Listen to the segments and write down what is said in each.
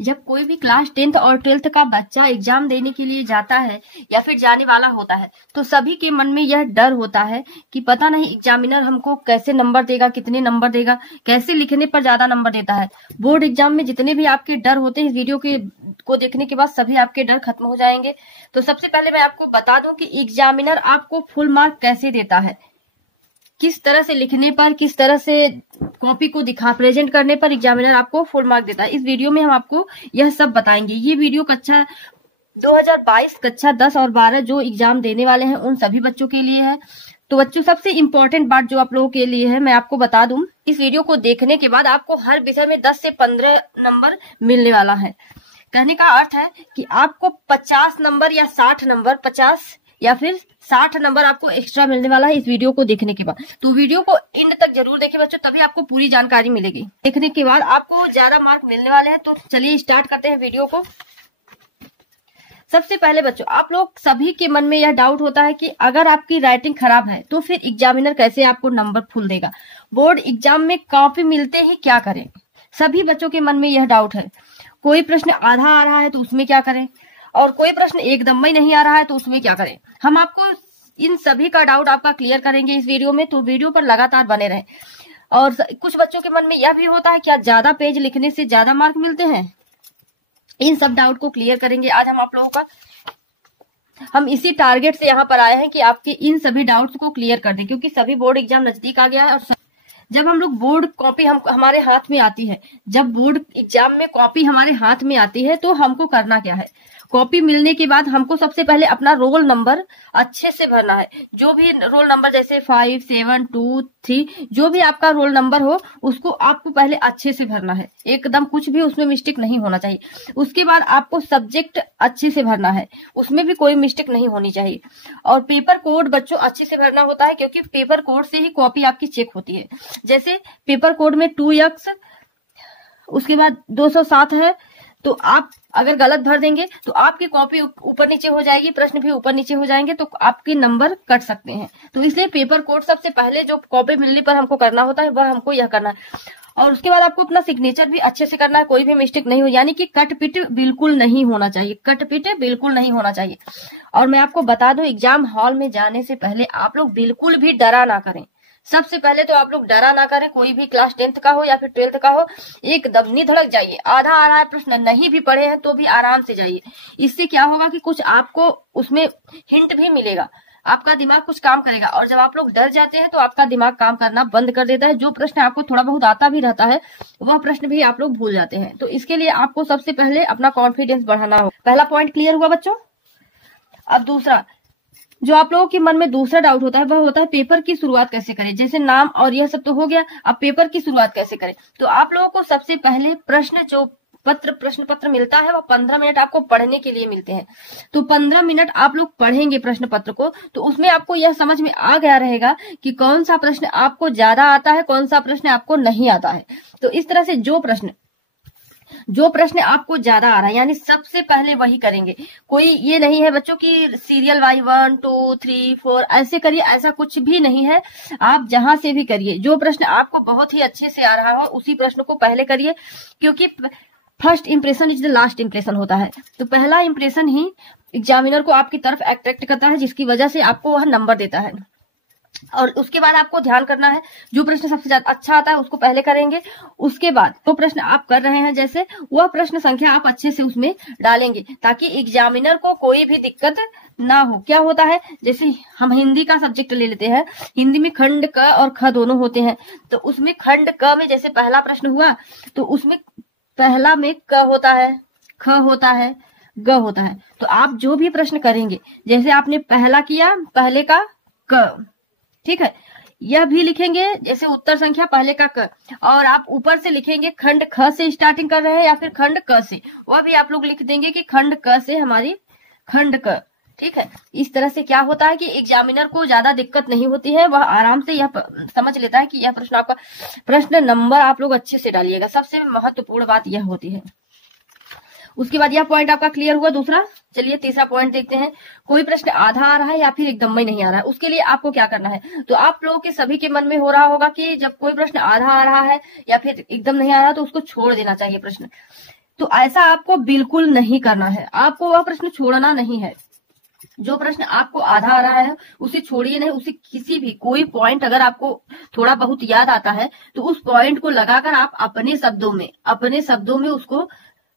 जब कोई भी क्लास 10th और 12th का बच्चा एग्जाम देने के लिए जाता है या फिर जाने वाला होता है तो सभी के मन में यह डर होता है कि पता नहीं एग्जामिनर हमको कैसे नंबर देगा, कितने नंबर देगा, कैसे लिखने पर ज्यादा नंबर देता है। बोर्ड एग्जाम में जितने भी आपके डर होते हैं इस वीडियो को देखने के बाद सभी आपके डर खत्म हो जाएंगे। तो सबसे पहले मैं आपको बता दूं कि एग्जामिनर आपको फुल मार्क कैसे देता है, किस तरह से लिखने पर, किस तरह से कॉपी को प्रेजेंट करने पर एग्जामिनर आपको फुल मार्क देता है। इस वीडियो में हम आपको यह सब बताएंगे। ये वीडियो कक्षा 2022 कक्षा 10 और 12 जो एग्जाम देने वाले हैं उन सभी बच्चों के लिए है। तो बच्चों सबसे इम्पोर्टेंट बात जो आप लोगों के लिए है मैं आपको बता दूं, इस वीडियो को देखने के बाद आपको हर विषय में 10 से 15 नंबर मिलने वाला है। कहने का अर्थ है कि आपको 50 नंबर या 60 नंबर, 50 या फिर 60 नंबर आपको एक्स्ट्रा मिलने वाला है इस वीडियो को देखने के बाद। तो वीडियो को एंड तक जरूर देखें बच्चों, तभी आपको पूरी जानकारी मिलेगी। देखने के बाद आपको ज्यादा मार्क मिलने वाले हैं। तो चलिए स्टार्ट करते हैं वीडियो को। सबसे पहले बच्चों आप लोग सभी के मन में यह डाउट होता है कि अगर आपकी राइटिंग खराब है तो फिर एग्जामिनर कैसे आपको नंबर फुल देगा, बोर्ड एग्जाम में कॉपी मिलते ही क्या करें। सभी बच्चों के मन में यह डाउट है। कोई प्रश्न आधा आ रहा है तो उसमें क्या करें, और कोई प्रश्न एकदम ही नहीं आ रहा है तो उसमें क्या करें। हम आपको इन सभी का डाउट आपका क्लियर करेंगे इस वीडियो में, तो वीडियो पर लगातार बने रहें। और कुछ बच्चों के मन में यह भी होता है क्या ज्यादा पेज लिखने से ज्यादा मार्क मिलते हैं। इन सब डाउट को क्लियर करेंगे आज हम आप लोगों का। हम इसी टारगेट से यहाँ पर आए हैं कि आपके इन सभी डाउट्स को क्लियर कर दें, क्योंकि सभी बोर्ड एग्जाम नजदीक आ गया है। और जब हम लोग बोर्ड कॉपी हमारे हाथ में आती है, जब बोर्ड एग्जाम में कॉपी हमारे हाथ में आती है तो हमको करना क्या है। कॉपी मिलने के बाद हमको सबसे पहले अपना रोल नंबर अच्छे से भरना है। जो भी रोल नंबर जैसे 5, 7, 2, 3 जो भी आपका रोल नंबर हो उसको आपको पहले अच्छे से भरना है, एकदम कुछ भी उसमें मिस्टेक नहीं होना चाहिए। उसके बाद आपको सब्जेक्ट अच्छे से भरना है, उसमें भी कोई मिस्टेक नहीं होनी चाहिए। और पेपर कोड बच्चों अच्छे से भरना होता है, क्योंकि पेपर कोड से ही कॉपी आपकी चेक होती है। जैसे पेपर कोड में 2x उसके बाद 207 है, तो आप अगर गलत भर देंगे तो आपकी कॉपी ऊपर नीचे हो जाएगी, प्रश्न भी ऊपर नीचे हो जाएंगे, तो आपके नंबर कट सकते हैं। तो इसलिए पेपर कोड सबसे पहले जो कॉपी मिलने पर हमको करना होता है वह हमको यह करना है। और उसके बाद आपको अपना सिग्नेचर भी अच्छे से करना है, कोई भी मिस्टेक नहीं हो, यानी कि कटपिट बिल्कुल नहीं होना चाहिए, कटपिट बिल्कुल नहीं होना चाहिए। और मैं आपको बता दूं एग्जाम हॉल में जाने से पहले आप लोग बिल्कुल भी डरा ना करें। सबसे पहले तो आप लोग डरा ना करें, कोई भी क्लास 10th का हो या फिर 12th का हो, एकदम निधड़क जाइए। आधा आ रहा है प्रश्न, नहीं भी पढ़े हैं तो भी आराम से जाइए। इससे क्या होगा कि कुछ आपको उसमें हिंट भी मिलेगा, आपका दिमाग कुछ काम करेगा। और जब आप लोग डर जाते हैं तो आपका दिमाग काम करना बंद कर देता है। जो प्रश्न आपको थोड़ा बहुत आता भी रहता है वह प्रश्न भी आप लोग भूल जाते हैं। तो इसके लिए आपको सबसे पहले अपना कॉन्फिडेंस बढ़ाना होगा। पहला पॉइंट क्लियर हुआ बच्चों। अब दूसरा जो आप लोगों के मन में दूसरा डाउट होता है वह होता है पेपर की शुरुआत कैसे करें। जैसे नाम और यह सब तो हो गया, अब पेपर की शुरुआत कैसे करें। तो आप लोगों को सबसे पहले प्रश्न पत्र मिलता है वह 15 मिनट आपको पढ़ने के लिए मिलते हैं। तो 15 मिनट आप लोग पढ़ेंगे प्रश्न पत्र को, तो उसमें आपको यह समझ में आ गया रहेगा कि कौन सा प्रश्न आपको ज्यादा आता है, कौन सा प्रश्न आपको नहीं आता है। तो इस तरह से जो प्रश्न आपको ज्यादा आ रहा है यानी सबसे पहले वही करेंगे। कोई ये नहीं है बच्चों की सीरियल वाइज 1, 2, 3, 4 ऐसे करिए, ऐसा कुछ भी नहीं है। आप जहां से भी करिए, जो प्रश्न आपको बहुत ही अच्छे से आ रहा हो उसी प्रश्न को पहले करिए, क्योंकि first impression is the last impression होता है। तो पहला इंप्रेशन ही एग्जामिनर को आपकी तरफ अट्रैक्ट करता है, जिसकी वजह से आपको वह नंबर देता है। और उसके बाद आपको ध्यान करना है जो प्रश्न सबसे ज्यादा अच्छा आता है उसको पहले करेंगे। उसके बाद जो प्रश्न आप कर रहे हैं जैसे वह प्रश्न संख्या आप अच्छे से उसमें डालेंगे, ताकि एग्जामिनर को कोई भी दिक्कत ना हो। क्या होता है, जैसे हम हिंदी का सब्जेक्ट ले लेते हैं, हिंदी में खंड क और ख दोनों होते हैं। तो उसमें खंड क में जैसे पहला प्रश्न हुआ तो उसमें पहला में क होता है, ख होता है, ग होता है। तो आप जो भी प्रश्न करेंगे, जैसे आपने पहला किया, पहले का क, ठीक है, यह भी लिखेंगे जैसे उत्तर संख्या पहले का क, और आप ऊपर से लिखेंगे खंड ख से स्टार्टिंग कर रहे हैं या फिर खंड क से, वह भी आप लोग लिख देंगे कि खंड क से हमारी खंड क। ठीक है, इस तरह से क्या होता है कि एग्जामिनर को ज्यादा दिक्कत नहीं होती है, वह आराम से यह समझ लेता है कि यह प्रश्न आपका प्रश्न नंबर आप लोग अच्छे से डालिएगा। सबसे महत्वपूर्ण बात यह होती है। उसके बाद यह पॉइंट आपका क्लियर हुआ। दूसरा, चलिए तीसरा पॉइंट देखते हैं। कोई प्रश्न आधा आ रहा है या फिर एकदम ही नहीं आ रहा है, उसके लिए आपको क्या करना है। तो आप लोगों के सभी के मन में हो रहा होगा कि जब कोई प्रश्न आधा आ रहा है या फिर एकदम नहीं आ रहा तो उसको छोड़ देना चाहिए प्रश्न। तो ऐसा आपको बिल्कुल नहीं करना है, आपको वह प्रश्न छोड़ना नहीं है। जो प्रश्न आपको आधा आ रहा है उसे छोड़िए नहीं, उसे किसी भी कोई पॉइंट अगर आपको थोड़ा बहुत याद आता है तो उस पॉइंट को लगाकर आप अपने शब्दों में उसको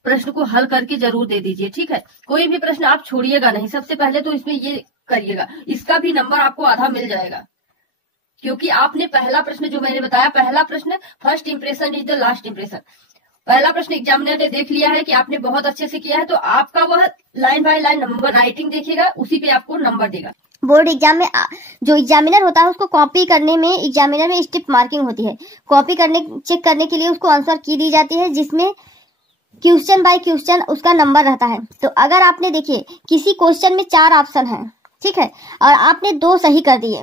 प्रश्न को हल करके जरूर दे दीजिए, ठीक है। कोई भी प्रश्न आप छोड़िएगा नहीं। सबसे पहले तो इसमें ये करिएगा, इसका भी नंबर आपको आधा मिल जाएगा, क्योंकि आपने पहला प्रश्न जो मैंने बताया, पहला प्रश्न first impression is the last impression, पहला प्रश्न एग्जामिनर ने देख लिया है कि आपने बहुत अच्छे से किया है, तो आपका वह line by line number writing देखेगा, उसी पे आपको नंबर देगा। बोर्ड एग्जाम में जो एग्जामिनर होता है उसको कॉपी करने में एग्जामिनर में स्टिप मार्किंग होती है। कॉपी करने चेक करने के लिए उसको आंसर की दी जाती है, जिसमें क्वेश्चन बाय क्वेश्चन उसका नंबर रहता है। तो अगर आपने देखिए किसी क्वेश्चन में 4 ऑप्शन है, ठीक है, और आपने 2 सही कर दिए,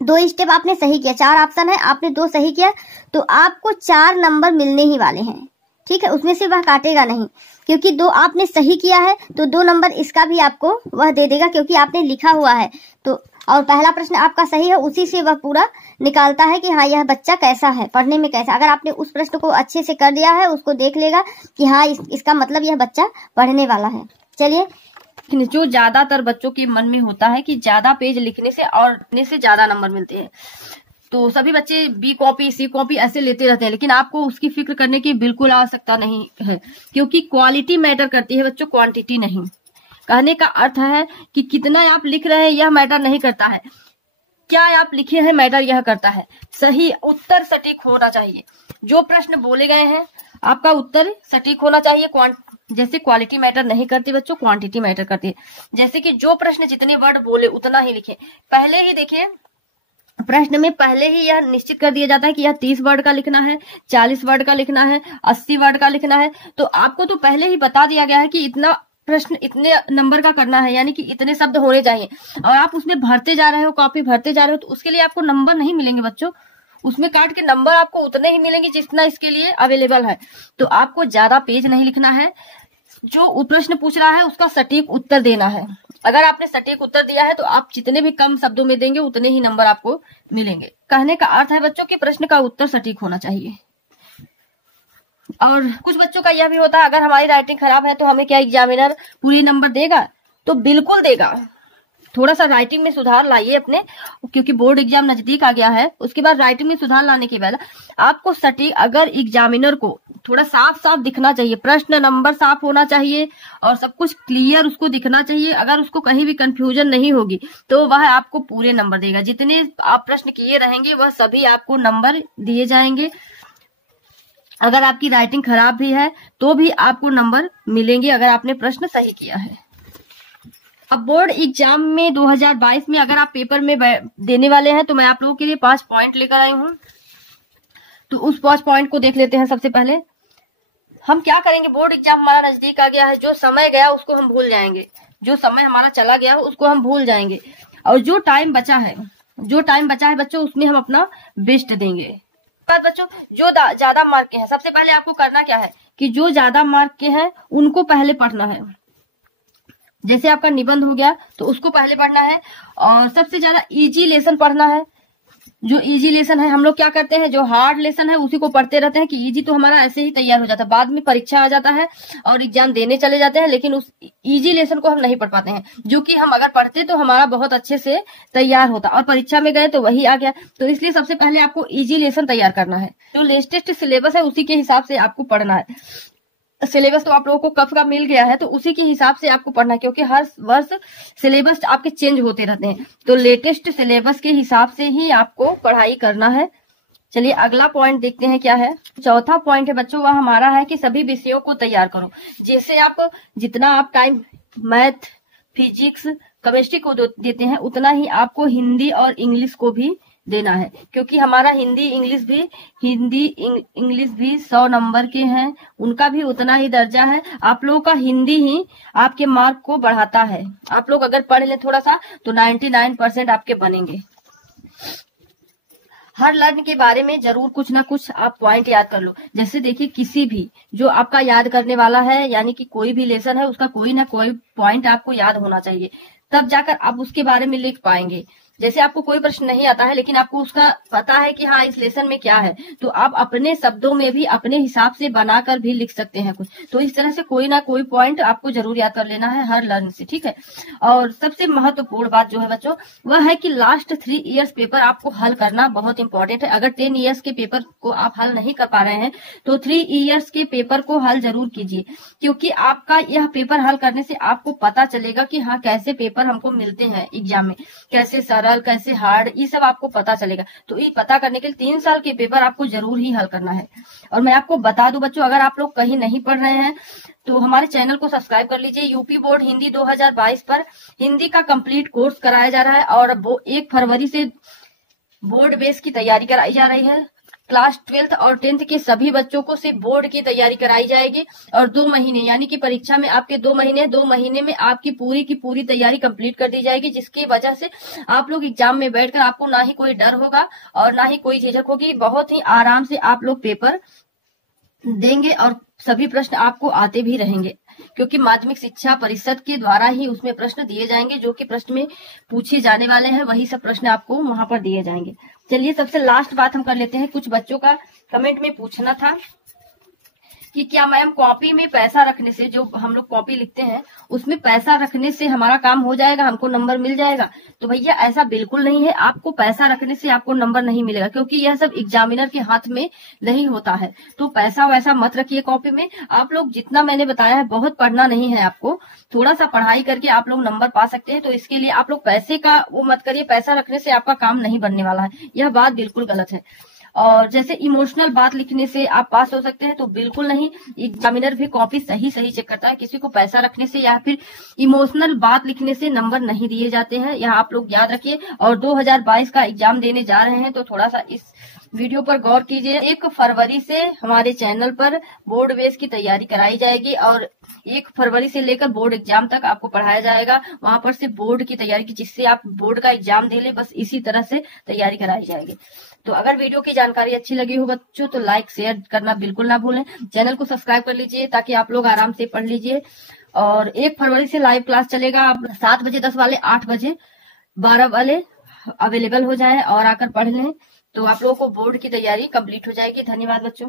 2 स्टेप आपने सही किया, 4 ऑप्शन है, आपने 2 सही किया, तो आपको 4 नंबर मिलने ही वाले हैं, ठीक है। उसमें से वह काटेगा नहीं, क्योंकि 2 आपने सही किया है तो 2 नंबर इसका भी आपको वह दे देगा, क्योंकि आपने लिखा हुआ है। तो और पहला प्रश्न आपका सही है, उसी से वह पूरा निकालता है कि हाँ यह बच्चा कैसा है, पढ़ने में कैसा। अगर आपने उस प्रश्न को अच्छे से कर दिया है, उसको देख लेगा कि हाँ इसका मतलब यह बच्चा पढ़ने वाला है। चलिए, जो ज्यादातर बच्चों के मन में होता है कि ज्यादा पेज लिखने से और लिखने से ज्यादा नंबर मिलते हैं, तो सभी बच्चे बी कॉपी सी कॉपी ऐसे लेते रहते हैं, लेकिन आपको उसकी फिक्र करने की बिल्कुल आवश्यकता नहीं है, क्योंकि क्वालिटी मैटर करती है बच्चों, क्वांटिटी नहीं। कहने का अर्थ है कि कितना आप लिख रहे हैं यह मैटर नहीं करता है, क्या आप लिखे हैं मैटर यह करता है। सही उत्तर सटीक होना चाहिए, जो प्रश्न बोले गए हैं आपका उत्तर सटीक होना चाहिए। जैसे क्वालिटी मैटर नहीं करती बच्चों, क्वांटिटी मैटर करती है। जैसे कि जो प्रश्न जितने वर्ड बोले उतना ही लिखे। पहले ही देखिए प्रश्न में पहले ही यह निश्चित कर दिया जाता है कि यह 30 वर्ड का लिखना है, 40 वर्ड का लिखना है, 80 वर्ड का लिखना है। तो आपको तो पहले ही बता दिया गया है कि इतना प्रश्न इतने नंबर का करना है, यानी कि इतने शब्द होने चाहिए, और आप उसमें भरते जा रहे हो, कॉपी भरते जा रहे हो, तो उसके लिए आपको नंबर नहीं मिलेंगे बच्चों। उसमें काट के नंबर आपको उतने ही मिलेंगे जितना इसके लिए अवेलेबल है। तो आपको ज्यादा पेज नहीं लिखना है, जो प्रश्न पूछ रहा है उसका सटीक उत्तर देना है। अगर आपने सटीक उत्तर दिया है तो आप जितने भी कम शब्दों में देंगे उतने ही नंबर आपको मिलेंगे। कहने का अर्थ है बच्चों कि प्रश्न का उत्तर सटीक होना चाहिए। और कुछ बच्चों का यह भी होता है, अगर हमारी राइटिंग खराब है तो हमें क्या एग्जामिनर पूरी नंबर देगा? तो बिल्कुल देगा। थोड़ा सा राइटिंग में सुधार लाइए अपने, क्योंकि बोर्ड एग्जाम नजदीक आ गया है। उसके बाद राइटिंग में सुधार लाने के बाद आपको सटीक, अगर एग्जामिनर को थोड़ा साफ साफ दिखना चाहिए, प्रश्न नंबर साफ होना चाहिए और सब कुछ क्लियर उसको दिखना चाहिए। अगर उसको कहीं भी कंफ्यूजन नहीं होगी तो वह आपको पूरे नंबर देगा। जितने आप प्रश्न किए रहेंगे वह सभी आपको नंबर दिए जाएंगे। अगर आपकी राइटिंग खराब भी है तो भी आपको नंबर मिलेंगे अगर आपने प्रश्न सही किया है। अब बोर्ड एग्जाम में 2022 में अगर आप पेपर में देने वाले हैं तो मैं आप लोगों के लिए 5 पॉइंट लेकर आई हूँ। तो उस 5 पॉइंट को देख लेते हैं। सबसे पहले हम क्या करेंगे, बोर्ड एग्जाम हमारा नजदीक आ गया है, जो समय गया उसको हम भूल जाएंगे, जो समय हमारा चला गया उसको हम भूल जाएंगे, और जो टाइम बचा है बच्चों उसमें हम अपना बेस्ट देंगे। बात बच्चों, जो ज्यादा मार्क के हैं, सबसे पहले आपको करना क्या है कि जो ज्यादा मार्क के हैं उनको पहले पढ़ना है। जैसे आपका निबंध हो गया तो उसको पहले पढ़ना है, और सबसे ज्यादा इजी लेसन पढ़ना है। जो इजी लेसन है, हम लोग क्या करते हैं, जो हार्ड लेसन है उसी को पढ़ते रहते हैं कि इजी तो हमारा ऐसे ही तैयार हो जाता है, बाद में परीक्षा आ जाता है और एग्जाम देने चले जाते हैं, लेकिन उस इजी लेसन को हम नहीं पढ़ पाते हैं, जो कि हम अगर पढ़ते तो हमारा बहुत अच्छे से तैयार होता, और परीक्षा में गए तो वही आ गया। तो इसलिए सबसे पहले आपको इजी लेसन तैयार करना है। जो लेटेस्ट सिलेबस है उसी के हिसाब से आपको पढ़ना है। सिलेबस तो आप लोगों को कब का मिल गया है तो उसी के हिसाब से आपको पढ़ना है, क्योंकि हर वर्ष सिलेबस आपके चेंज होते रहते हैं। तो लेटेस्ट सिलेबस के हिसाब से ही आपको पढ़ाई करना है। चलिए अगला पॉइंट देखते हैं क्या है। चौथा पॉइंट है बच्चों, वह हमारा है कि सभी विषयों को तैयार करो। जैसे आप जितना आप टाइम मैथ, फिजिक्स, केमिस्ट्री को देते हैं उतना ही आपको हिंदी और इंग्लिश को भी देना है, क्योंकि हमारा हिंदी इंग्लिश भी 100 नंबर के हैं, उनका भी उतना ही दर्जा है। आप लोगों का हिंदी ही आपके मार्क को बढ़ाता है। आप लोग अगर पढ़ ले थोड़ा सा तो 99% आपके बनेंगे। हर लर्न के बारे में जरूर कुछ ना कुछ आप पॉइंट याद कर लो। जैसे देखिए किसी भी जो आपका याद करने वाला है, यानी कि कोई भी लेसन है उसका कोई ना कोई पॉइंट आपको याद होना चाहिए, तब जाकर आप उसके बारे में लिख पाएंगे। जैसे आपको कोई प्रश्न नहीं आता है लेकिन आपको उसका पता है कि हाँ इस लेसन में क्या है, तो आप अपने शब्दों में भी अपने हिसाब से बनाकर भी लिख सकते हैं कुछ। तो इस तरह से कोई ना कोई पॉइंट आपको जरूर याद कर लेना है हर लर्न से, ठीक है। और सबसे महत्वपूर्ण बात जो है बच्चों वह है कि लास्ट 3 इयर्स पेपर आपको हल करना बहुत इंपॉर्टेंट है। अगर 10 इयर्स के पेपर को आप हल नहीं कर पा रहे हैं तो 3 इयर्स के पेपर को हल जरूर कीजिए, क्योंकि आपका यह पेपर हल करने से आपको पता चलेगा कि हाँ कैसे पेपर हमको मिलते हैं एग्जाम में, कैसे सरल कैसे हार्ड, ये सब आपको पता चलेगा। तो ये पता करने के लिए 3 साल के पेपर आपको जरूर ही हल करना है। और मैं आपको बता दूं बच्चों, अगर आप लोग कहीं नहीं पढ़ रहे हैं तो हमारे चैनल को सब्सक्राइब कर लीजिए। यूपी बोर्ड हिंदी 2022 पर हिंदी का कंप्लीट कोर्स कराया जा रहा है और वो 1 फरवरी से बोर्ड बेस की तैयारी कराई जा रही है। क्लास 12th और 10th के सभी बच्चों को सिर्फ बोर्ड की तैयारी कराई जाएगी और 2 महीने यानी कि परीक्षा में आपके 2 महीने में आपकी पूरी की पूरी तैयारी कंप्लीट कर दी जाएगी, जिसकी वजह से आप लोग एग्जाम में बैठकर आपको ना ही कोई डर होगा और ना ही कोई झिझक होगी। बहुत ही आराम से आप लोग पेपर देंगे और सभी प्रश्न आपको आते भी रहेंगे, क्योंकि माध्यमिक शिक्षा परिषद के द्वारा ही उसमें प्रश्न दिए जाएंगे। जो कि प्रश्न में पूछे जाने वाले हैं वही सब प्रश्न आपको वहां पर दिए जाएंगे। चलिए सबसे लास्ट बात हम कर लेते हैं। कुछ बच्चों का कमेंट में पूछना था कि क्या मैम कॉपी में पैसा रखने से, जो हम लोग कॉपी लिखते हैं उसमें पैसा रखने से हमारा काम हो जाएगा, हमको नंबर मिल जाएगा? तो भैया ऐसा बिल्कुल नहीं है। आपको पैसा रखने से आपको नंबर नहीं मिलेगा, क्योंकि यह सब एग्जामिनर के हाथ में नहीं होता है। तो पैसा वैसा मत रखिए कॉपी में। आप लोग जितना मैंने बताया है बहुत पढ़ना नहीं है, आपको थोड़ा सा पढ़ाई करके आप लोग नंबर पा सकते हैं। तो इसके लिए आप लोग पैसे का वो मत करिए, पैसा रखने से आपका काम नहीं बनने वाला है, यह बात बिल्कुल गलत है। और जैसे इमोशनल बात लिखने से आप पास हो सकते हैं, तो बिल्कुल नहीं। एग्जामिनर भी कॉपी सही चेक करता है, किसी को पैसा रखने से या फिर इमोशनल बात लिखने से नंबर नहीं दिए जाते हैं, यह आप लोग याद रखिए। और 2022 का एग्जाम देने जा रहे हैं तो थोड़ा सा इस वीडियो पर गौर कीजिए। 1 फरवरी से हमारे चैनल पर बोर्ड बेस की तैयारी कराई जाएगी और 1 फरवरी से लेकर बोर्ड एग्जाम तक आपको पढ़ाया जाएगा। वहां पर से बोर्ड की तैयारी की, जिससे आप बोर्ड का एग्जाम दे ले, बस इसी तरह से तैयारी कराई जाएगी। तो अगर वीडियो की जानकारी अच्छी लगी हो बच्चों तो लाइक शेयर करना बिल्कुल ना भूलें। चैनल को सब्सक्राइब कर लीजिए ताकि आप लोग आराम से पढ़ लीजिए। और 1 फरवरी से लाइव क्लास चलेगा। आप 7 बजे 10 वाले, 8 बजे 12 वाले अवेलेबल हो जाएं और आकर पढ़ लें, तो आप लोगों को बोर्ड की तैयारी कंप्लीट हो जाएगी। धन्यवाद बच्चों।